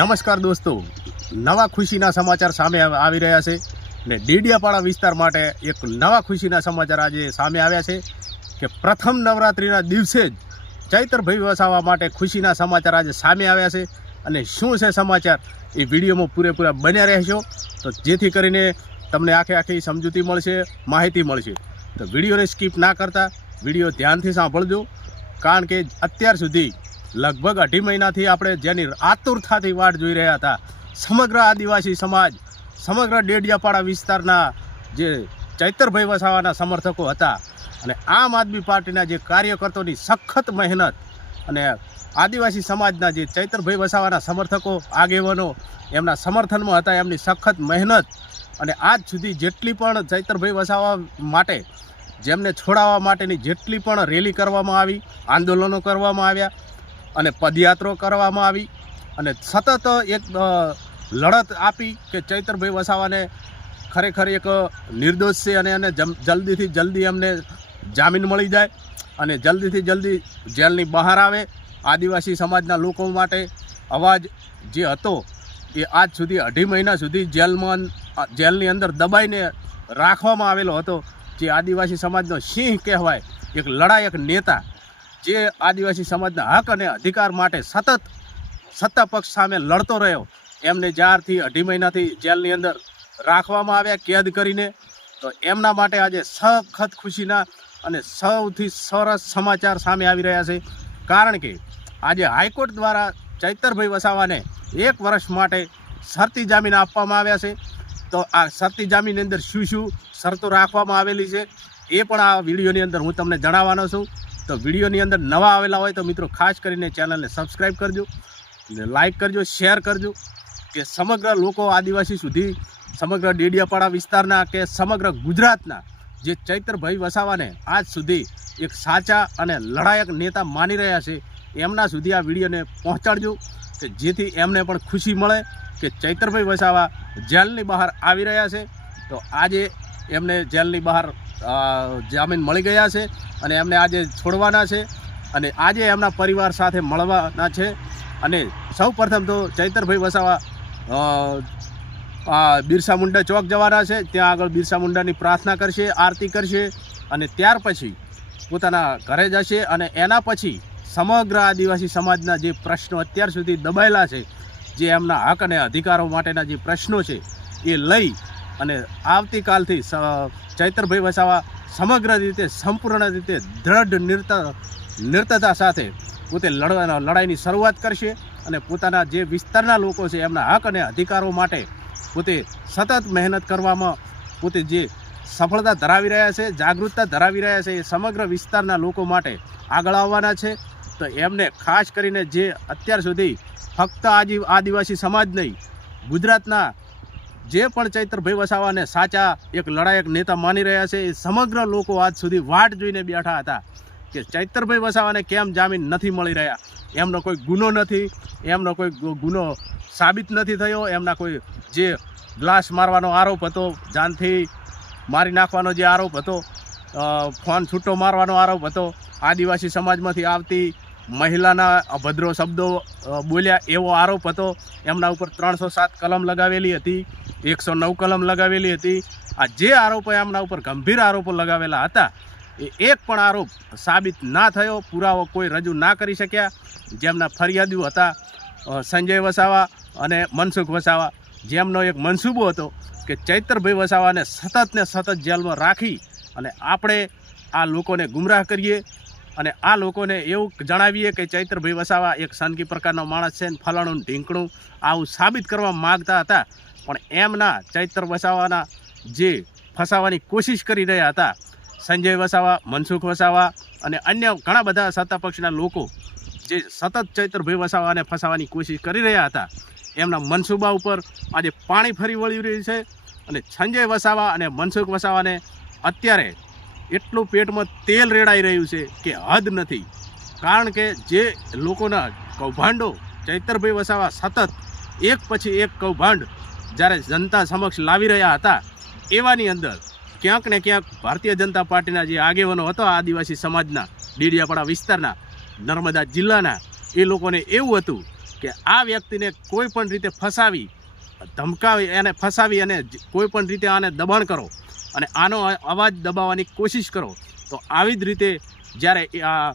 નમસ્કાર દોસ્તો. નવા ખુશીના સમાચાર સામે આવી રહ્યા છે ને ડેડિયાપાડા વિસ્તાર માટે એક નવા ખુશીના સમાચાર આજે સામે આવ્યા છે કે પ્રથમ નવરાત્રિના દિવસે જ ચૈતરભાઈ વસાવા માટે ખુશીના સમાચાર આજે સામે આવ્યા છે અને શું છે સમાચાર એ વિડીયોમાં પૂરેપૂરા બન્યા રહેશો. તો જેથી કરીને તમને આખે આખી સમજૂતી મળશે, માહિતી મળશે. તો વિડીયોને સ્કીપ ના કરતા, વીડિયો ધ્યાનથી સાંભળજો. કારણ કે અત્યાર સુધી લગભગ અઢી મહિનાથી આપણે જેની આતુરતાથી વાટ જોઈ રહ્યા હતા, સમગ્ર આદિવાસી સમાજ, સમગ્ર ડેડિયાપાડા વિસ્તારના જે ચૈતરભાઈ વસાવાના સમર્થકો હતા અને આમ આદમી પાર્ટીના જે કાર્યકર્તાઓની સખત મહેનત અને આદિવાસી સમાજના જે ચૈતરભાઈ વસાવાના સમર્થકો, આગેવાનો એમના સમર્થનમાં હતા, એમની સખત મહેનત અને આજ સુધી જેટલી પણ ચૈતરભાઈ વસાવા માટે, જેમને છોડાવવા માટેની જેટલી પણ રેલી કરવામાં આવી, આંદોલનો કરવામાં આવ્યા અને પદયાત્રો કરવામાં આવી અને સતત એક લડત આપી કે ચૈતરભાઈ વસાવાને ખરેખર એક નિર્દોષ છે અને એને જલ્દીથી જલ્દી એમને જામીન મળી જાય અને જલ્દીથી જલ્દી જેલની બહાર આવે. આદિવાસી સમાજના લોકો માટે અવાજ જે હતો એ આજ સુધી અઢી મહિના સુધી જેલમાં જેલની અંદર દબાઈને રાખવામાં આવેલો હતો. જે આદિવાસી સમાજનો સિંહ કહેવાય, એક લડાયક નેતા જે આદિવાસી સમાજના હક અને અધિકાર માટે સતત સત્તા પક્ષ સામે લડતો રહ્યો, એમને જ્યારથી અઢી મહિનાથી જેલની અંદર રાખવામાં આવ્યા કેદ કરીને, તો એમના માટે આજે સખત ખુશીના અને સૌથી સરસ સમાચાર સામે આવી રહ્યા છે. કારણ કે આજે હાઈકોર્ટ દ્વારા ચૈતરભાઈ વસાવાને એક વર્ષ માટે શરતી જામીન આપવામાં આવ્યા છે. તો આ શરતી જામીનની અંદર શું શું શરતો રાખવામાં આવેલી છે, એ પણ આ વિડીયોની અંદર હું તમને જણાવવાનો છું. તો વિડીયોની અંદર નવા આવેલા હોય તો મિત્રો ખાસ કરીને ચેનલને સબસ્ક્રાઈબ કરજો લાઇક કરજો શેર કરજો કે સમગ્ર લોકો આદિવાસી સુધી, સમગ્ર ડેડિયાપાડા વિસ્તારના કે સમગ્ર ગુજરાતના જે ચૈતરભાઈ વસાવાને આજ સુધી એક સાચા અને લડાયક નેતા માની રહ્યા છે, એમના સુધી આ વિડીયોને પહોંચાડજો કે જેથી એમને પણ ખુશી મળે કે ચૈતરભાઈ વસાવા જેલની બહાર આવી રહ્યા છે. તો આજે એમને જેલની બહાર જામીન મળી ગયા છે અને એમને આજે છોડવાના છે અને આજે એમના પરિવાર સાથે મળવાના છે. અને સૌ તો ચૈતરભાઈ વસાવા આ બિરસા મુંડા ચોક જવાના છે. ત્યાં આગળ બિરસા મુંડાની પ્રાર્થના કરશે, આરતી કરશે અને ત્યાર પછી પોતાના ઘરે જશે અને એના પછી સમગ્ર આદિવાસી સમાજના જે પ્રશ્નો અત્યાર સુધી દબાયેલા છે, જે એમના હક અને અધિકારો માટેના જે પ્રશ્નો છે, એ લઈ અને આવતીકાલથી ચૈતરભાઈ વસાવા સમગ્ર રીતે, સંપૂર્ણ રીતે દ્રઢ નિર્ત, નિર્તતા સાથે પોતે લડવાના, લડાઈની શરૂઆત કરશે અને પોતાના જે વિસ્તારના લોકો છે, એમના હક અને અધિકારો માટે પોતે સતત મહેનત કરવામાં પોતે જે સફળતા ધરાવી રહ્યા છે, જાગૃતતા ધરાવી રહ્યા છે, એ સમગ્ર વિસ્તારના લોકો માટે આગળ આવવાના છે. તો એમને ખાસ કરીને જે અત્યાર સુધી ફક્ત આજી આદિવાસી સમાજ નહીં, ગુજરાતના જે પણ ચૈતરભાઈ વસાવાને સાચા એક લડાયક નેતા માની રહ્યા છે, એ સમગ્ર લોકો આજ સુધી વાટ જોઈને બેઠા હતા કે ચૈતરભાઈ વસાવાને કેમ જામીન નથી મળી રહ્યા? એમનો કોઈ ગુનો નથી, એમનો કોઈ ગુનો સાબિત નથી થયો, એમના કોઈ જે ગ્લાસ મારવાનો આરોપ હતો, જાનથી મારી નાખવાનો જે આરોપ હતો ફોન છૂટો મારવાનો આરોપ હતો, આદિવાસી સમાજમાંથી આવતી મહિલાના અભદ્રો શબ્દો બોલ્યા એવો આરોપ હતો, એમના ઉપર ત્રણસો સાત કલમ લગાવેલી હતી. એકસો નવ કલમ લગાવેલી હતી. આ જે આરોપો એમના ઉપર ગંભીર આરોપો લગાવેલા હતા, એ એક પણ આરોપ સાબિત ના થયો. પુરાવો કોઈ રજૂ ના કરી શક્યા. જેમના ફરિયાદીઓ હતા સંજય વસાવા અને મનસુખ વસાવા. જેમનો એક મનસૂબો હતો કે ચૈતરભાઈ વસાવાને સતત ને સતત જેલમાં રાખી અને આપણે આ લોકોને ગુમરાહ કરીએ અને આ લોકોને એવું જણાવીએ કે ચૈત્રભાઈ વસાવા એક સનકી પ્રકારનો માણસ છે ને ફલાણું ઢીંકણું આવું સાબિત કરવા માગતા હતા. પણ એમના ચૈત્ર વસાવાના જે ફસાવાની કોશિશ કરી રહ્યા હતા, સંજય વસાવા, મનસુખ વસાવા અને અન્ય ઘણા બધા સત્તા પક્ષના લોકો જે સતત ચૈતરભાઈ વસાવાને ફસાવાની કોશિશ કરી રહ્યા હતા, એમના મનસૂબા ઉપર આજે પાણી ફરી વળી રહ્યું છે અને સંજય વસાવા અને મનસુખ વસાવાને અત્યારે એટલું પેટમાં તેલ રેડાઈ રહ્યું છે કે હદ નથી. કારણ કે જે લોકોના કૌભાંડો ચૈતરભાઈ વસાવા સતત, એક પછી એક કૌભાંડ જ્યારે જનતા સમક્ષ લાવી રહ્યા હતા, એવાની અંદર ક્યાંક ને ક્યાંક ભારતીય જનતા પાર્ટીના જે આગેવાનો હતો આદિવાસી સમાજના, ડીડિયાપાડા વિસ્તારના, નર્મદા જિલ્લાના, એ લોકોને એવું હતું કે આ વ્યક્તિને કોઈ પણ રીતે ફસાવી, ધમકાવી એને ફસાવી અને કોઈ પણ રીતે આને દબાણ કરો અને આનો અવાજ દબાવવાની કોશિશ કરો, તો આવી જ રીતે જ્યારે આ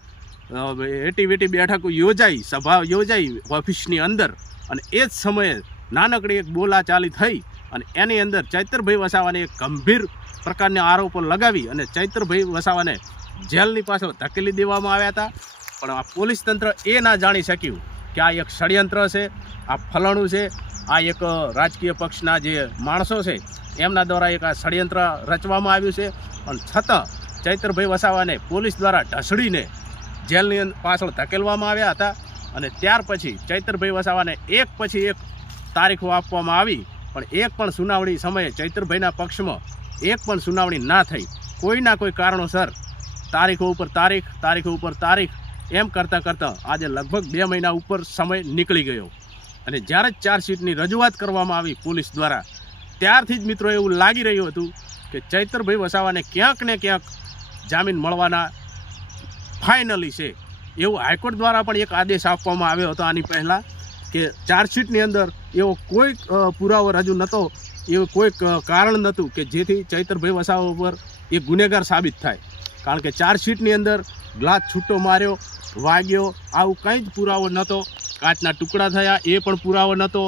એટીવીટી બેઠક યોજાઈ, સભા યોજાઈ ઓફિસની અંદર અને એ જ સમયે નાનકડી એક બોલાચાલી થઈ અને એની અંદર ચૈતરભાઈ વસાવાને એક ગંભીર પ્રકારના આરોપો લગાવી અને ચૈતરભાઈ વસાવાને જેલની પાછળ ધકેલી દેવામાં આવ્યા હતા. પણ આ પોલીસ તંત્ર એ ના જાણી શક્યું કે આ એક ષડયંત્ર છે, આ ફલણું છે, આ એક રાજકીય પક્ષના જે માણસો છે, એમના દ્વારા એક આ ષડયંત્ર રચવામાં આવ્યું છે. પણ છતાં ચૈતરભાઈ વસાવાને પોલીસ દ્વારા ઢસડીને જેલની પાછળ ધકેલવામાં આવ્યા હતા અને ત્યાર પછી ચૈતરભાઈ વસાવાને એક પછી એક તારીખો આપવામાં આવી, પણ એક પણ સુનાવણી સમયે ચૈતરભાઈના પક્ષમાં એક પણ સુનાવણી ના થઈ. કોઈના કોઈ કારણોસર તારીખો ઉપર તારીખ, તારીખો ઉપર તારીખ, એમ કરતાં કરતાં આજે લગભગ બે મહિના ઉપર સમય નીકળી ગયો. અને જ્યારે જ ચાર્જશીટની રજૂઆત કરવામાં આવી પોલીસ દ્વારા, ત્યારથી જ મિત્રો એવું લાગી રહ્યું હતું કે ચૈતરભાઈ વસાવાને ક્યાંક ને ક્યાંક જામીન મળવાના ફાઇનલી છે. એવું હાઈકોર્ટ દ્વારા પણ એક આદેશ આપવામાં આવ્યો હતો આની પહેલાં. કે ચાર્જશીટની અંદર એવો કોઈ પુરાવો રજૂ નહોતો એવું કોઈક કારણ નહોતું કે જેથી ચૈતરભાઈ વસાવા ઉપર એ ગુનેગાર સાબિત થાય. કારણ કે ચાર્જશીટની અંદર ગ્લાસ છૂટો માર્યો, વાગ્યો, આવું કંઈ જ પુરાવો નહોતો કાચના ટુકડા થયા, એ પણ પુરાવો નહોતો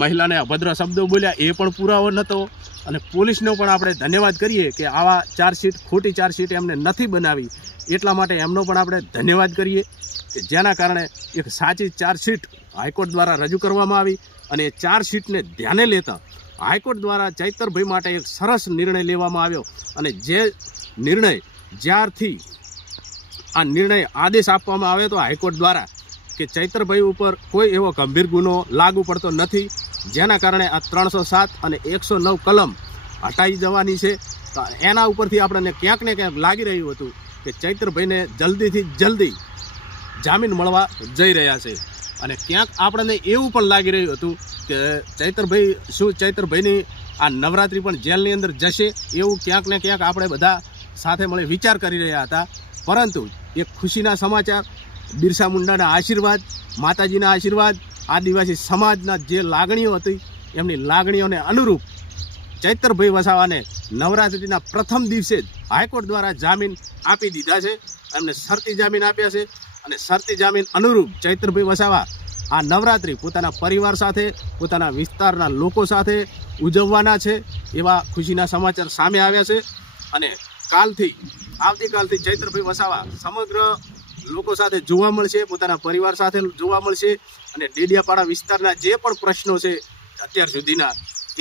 મહિલાને અભદ્ર શબ્દો બોલ્યા, એ પણ પુરાવો નહોતો અને પોલીસનો પણ આપણે ધન્યવાદ કરીએ કે આવા ચાર્જશીટ ખોટી ચાર્જશીટ એમને નથી બનાવી. એટલા માટે એમનો પણ આપણે ધન્યવાદ કરીએ કે જેના કારણે એક સાચી ચાર્જશીટ હાઈકોર્ટ દ્વારા રજૂ કરવામાં આવી અને એ ચાર્જશીટને ધ્યાને લેતા હાઈકોર્ટ દ્વારા ચૈતરભાઈ માટે એક સરસ નિર્ણય લેવામાં આવ્યો અને જે નિર્ણય જ્યારથી આ નિર્ણય આદેશ આપવામાં આવ્યો હતો હાઈકોર્ટ દ્વારા કે ચૈતરભાઈ ઉપર કોઈ એવો ગંભીર ગુનો લાગુ પડતો નથી, જેના કારણે આ ત્રણસો સાત અને એકસો નવ કલમ હટાઈ જવાની છે. એના ઉપરથી આપણને ક્યાંક ને ક્યાંક લાગી રહ્યું હતું કે ચૈત્રભાઈને જલ્દીથી જલ્દી જામીન મળવા જઈ રહ્યા છે. અને ક્યાંક આપણને એવું પણ લાગી રહ્યું હતું કે ચૈતરભાઈ શું ચૈતરભાઈની આ નવરાત્રિ પણ જેલની અંદર જશે એવું ક્યાંક ને ક્યાંક આપણે બધા સાથે મળી વિચાર કરી રહ્યા હતા. પરંતુ એક ખુશીના સમાચાર, બિરસા મુંડાના આશીર્વાદ, માતાજીના આશીર્વાદ, આદિવાસી સમાજના જે લાગણીઓ હતી, એમની લાગણીઓને અનુરૂપ ચૈતરભાઈ વસાવાને નવરાત્રિના પ્રથમ દિવસે જ હાઈકોર્ટ દ્વારા જામીન આપી દીધા છે. એમને શરતી જામીન આપ્યા છે અને શરતી જામીન અનુરૂપ ચૈત્રભાઈ વસાવા આ નવરાત્રિ પોતાના પરિવાર સાથે, પોતાના વિસ્તારના લોકો સાથે ઉજવવાના છે એવા ખુશીના સમાચાર સામે આવ્યા છે. અને કાલથી, આવતીકાલથી ચૈત્રભાઈ વસાવા સમગ્ર લોકો સાથે જોવા મળશે, પોતાના પરિવાર સાથે જોવા મળશે અને ડેડિયાપાડા વિસ્તારના જે પણ પ્રશ્નો છે અત્યાર સુધીના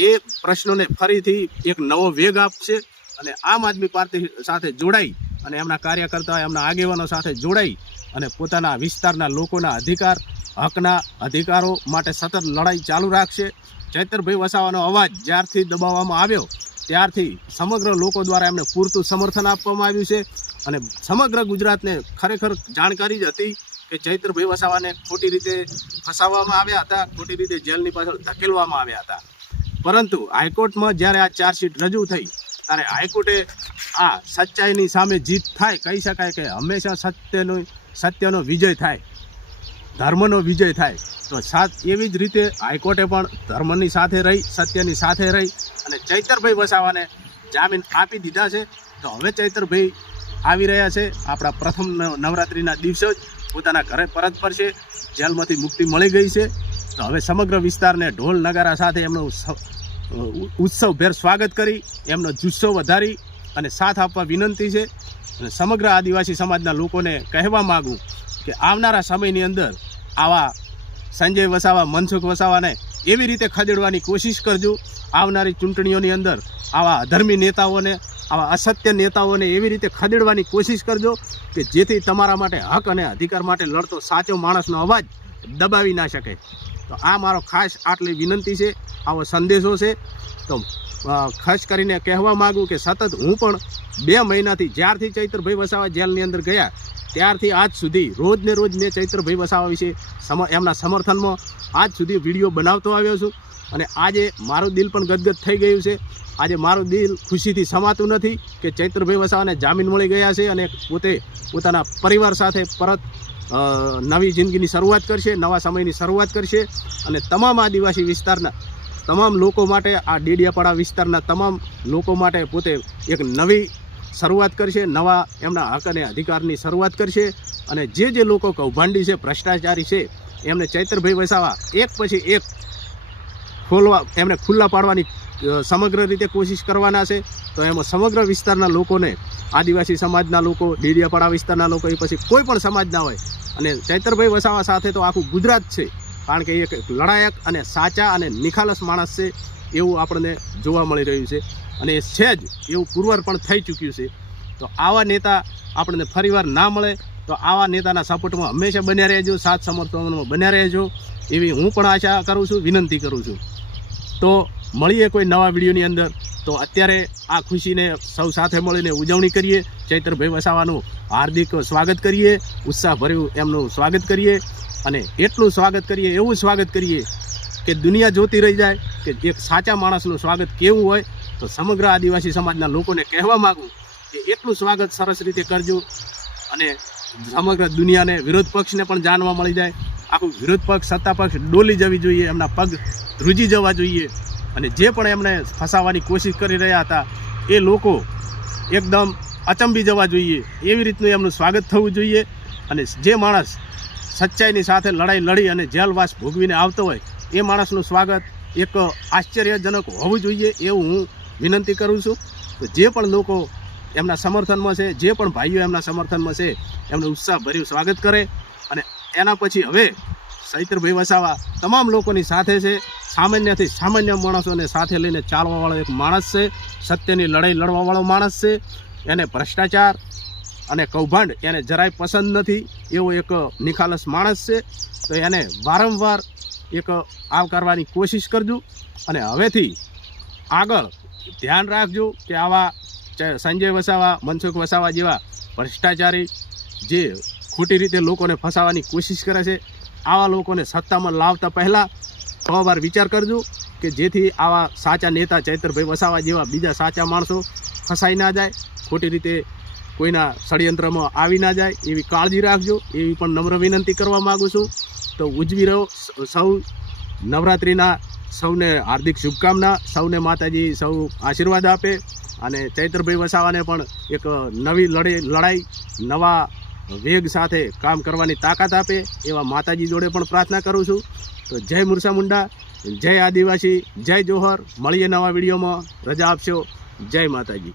એ પ્રશ્નોને ફરીથી એક નવો વેગ આપશે અને આમ આદમી પાર્ટી સાથે જોડાઈ અને એમના કાર્યકર્તા એમના આગેવાનો સાથે જોડાઈ અને પોતાના વિસ્તારના લોકોના અધિકાર, હકના અધિકારો માટે સતત લડાઈ ચાલુ રાખશે. ચૈતરભાઈ વસાવાનો અવાજ જ્યારથી દબાવવામાં આવ્યો, ત્યારથી સમગ્ર લોકો દ્વારા એમને પૂરતું સમર્થન આપવામાં આવ્યું છે અને સમગ્ર ગુજરાતને ખરેખર જાણકારી જ હતી કે ચૈત્રભાઈ વસાવાને ખોટી રીતે ફસાવવામાં આવ્યા હતા, ખોટી રીતે જેલની પાછળ ધકેલવામાં આવ્યા હતા. પરંતુ હાઈકોર્ટમાં જ્યારે આ ચાર્જશીટ રજૂ થઈ, ત્યારે હાઈકોર્ટે આ સચ્ચાઈની સામે જીત થાય, કહી શકાય કે હંમેશા સત્યનો સત્યનો વિજય થાય, ધર્મનો વિજય થાય, તો સાત, એવી જ રીતે હાઈકોર્ટે પણ ધર્મની સાથે રહી, સત્યની સાથે રહી અને ચૈતરભાઈ વસાવાને જામીન આપી દીધા છે. તો હવે ચૈતરભાઈ આવી રહ્યા છે. આપણા પ્રથમ નવ- નવરાત્રિના દિવસે જ પોતાના ઘરે પરત ફરશે. જેલમાંથી મુક્તિ મળી ગઈ છે. તો હવે સમગ્ર વિસ્તારને ઢોલ નગારા સાથે એમનું ઉત્સવભેર સ્વાગત કરી, એમનો જુસ્સો વધારી અને સાથ આપવા વિનંતી છે. અને સમગ્ર આદિવાસી સમાજના લોકોને કહેવા માગું કે આવનારા સમયની અંદર આવા સંજય વસાવા, મનસુખ વસાવાને એવી રીતે ખદેડવાની કોશિશ કરજો. આવનારી ચૂંટણીઓની અંદર આવા અધર્મી નેતાઓને આવા અસત્ય નેતાઓને એવી રીતે ખદેડવાની કોશિશ કરજો કે જેથી તમારા માટે હક અને અધિકાર માટે લડતો સાચો માણસનો અવાજ દબાવી ના શકે. તો આ મારો ખાસ આટલી વિનંતી છે, આવો સંદેશો છે. તો ખાસ કરીને કહેવા માગું કે સતત હું પણ બે મહિનાથી જ્યારથી ચૈત્રભાઈ વસાવા જેલની અંદર ગયા, ત્યારથી આજ સુધી રોજને રોજ મેં ચૈત્રભાઈ વસાવા વિશે એમના સમર્થનમાં આજ સુધી વીડિયો બનાવતો આવ્યો છું. અને આજે મારું દિલ પણ ગદગદ થઈ ગયું છે. આજે મારું દિલ ખુશીથી સમાતું નથી કે ચૈત્રભાઈ વસાવાને જામીન મળી ગયા છે અને પોતે પોતાના પરિવાર સાથે પરત નવી જિંદગીની શરૂઆત કરશે, નવા સમયની શરૂઆત કરશે અને તમામ આદિવાસી વિસ્તારના તમામ લોકો માટે, આ ડેડિયાપાડા વિસ્તારના તમામ લોકો માટે પોતે એક નવી શરૂઆત કરશે, નવા એમના હક અને અધિકારની શરૂઆત કરશે અને જે જે લોકો કૌભાંડી છે, ભ્રષ્ટાચારી છે, એમને ચૈત્રભાઈ વસાવા એક પછી એક ખોલવા એમને ખુલ્લા પાડવાની સમગ્ર રીતે કોશિશ કરવાના છે. તો એમાં સમગ્ર વિસ્તારના લોકોને, આદિવાસી સમાજના લોકો, ડેડિયાપાડા વિસ્તારના લોકો, એ પછી કોઈ પણ સમાજના હોય. અને ચૈતરભાઈ વસાવા સાથે તો આખું ગુજરાત છે. કારણ કે એક લડાયક અને સાચા અને નિખાલસ માણસ છે એવું આપણને જોવા મળી રહ્યું છે. અને એ છે જ એવું પુરવાર પણ થઈ ચૂક્યું છે. તો આવા નેતા આપણને ફરીવાર ના મળે. તો આવા નેતાના સપોર્ટમાં હંમેશા બન્યા રહેજો સાથ સમર્થનમાં બન્યા રહેજો. એવી હું પણ આશા કરું છું, વિનંતી કરું છું. તો મળીએ કોઈ નવા વિડીયોની અંદર. તો અત્યારે આ ખુશીને સૌ સાથે મળીને ઉજવણી કરીએ. ચૈત્રભાઈ વસાવાનું હાર્દિક સ્વાગત કરીએ. ઉત્સાહભર્યું એમનું સ્વાગત કરીએ. અને એટલું સ્વાગત કરીએ, એવું સ્વાગત કરીએ કે દુનિયા જોતી રહી જાય કે એક સાચા માણસનું સ્વાગત કેવું હોય. તો સમગ્ર આદિવાસી સમાજના લોકોને કહેવા માગું કે એટલું સ્વાગત સરસ રીતે કરજો. અને સમગ્ર દુનિયાને વિરોધ પક્ષને પણ જાણવા મળી જાય. આખું વિરોધ પક્ષ, સત્તા પક્ષ ડોલી જવી જોઈએ, એમના પગ ધ્રુજી જવા જોઈએ. અને જે પણ એમને ફસાવાની કોશિશ કરી રહ્યા હતા, એ લોકો એકદમ અચંબી જવા જોઈએ. એવી રીતનું એમનું સ્વાગત થવું જોઈએ. અને જે માણસ સચ્ચાઈની સાથે લડાઈ લડી અને જેલવાસ ભોગવીને આવતો હોય, એ માણસનું સ્વાગત એક આશ્ચર્યજનક હોવું જોઈએ એવું હું વિનંતી કરું છું. તો જે પણ લોકો એમના સમર્થનમાં છે, જે પણ ભાઈઓ એમના સમર્થનમાં છે, એમનું ઉત્સાહભર્યું સ્વાગત કરે અને એના પછી હવે સૈત્રભાઈ વસાવા તમામ લોકોની સાથે છે, સામાન્યથી સામાન્ય માણસોને સાથે લઈને ચાલવાવાળો એક માણસ છે, સત્યની લડાઈ લડવાવાળો માણસ છે, એને ભ્રષ્ટાચાર અને કૌભાંડ એને જરાય પસંદ નથી, એવો એક નિખાલસ માણસ છે. તો એને વારંવાર એક આવકારવાની કોશિશ કરજો અને હવેથી આગળ ધ્યાન રાખજો કે આવા સંજય વસાવા, મનસુખ વસાવા જેવા ભ્રષ્ટાચારી જે ખોટી રીતે લોકોને ફસાવાની કોશિશ કરે છે, આવા લોકોને સત્તામાં લાવતા પહેલાં સો વાર વિચાર કરજો કે જેથી આવા સાચા નેતા ચૈતરભાઈ વસાવા જેવા બીજા સાચા માણસો ફસાઈ ના જાય, ખોટી રીતે કોઈના ષડયંત્રમાં આવી ના જાય, એવી કાળજી રાખજો. એવી પણ નમ્ર વિનંતી કરવા માગું છું. તો ઉજવી રહો. સૌ નવરાત્રિના સૌને હાર્દિક શુભકામના. સૌને માતાજી સૌ આશીર્વાદ આપે. અને ચૈત્રભાઈ વસાવાને પણ એક નવી લડે લડાઈ, નવા વેગ સાથે કામ કરવાની તાકાત આપે એવા માતાજી જોડે પણ પ્રાર્થના કરું છું. તો જય મુરસા મુંડા, જય આદિવાસી, જય જોહર. મળીએ નવા વિડીયોમાં. રજા આપશો. જય માતાજી.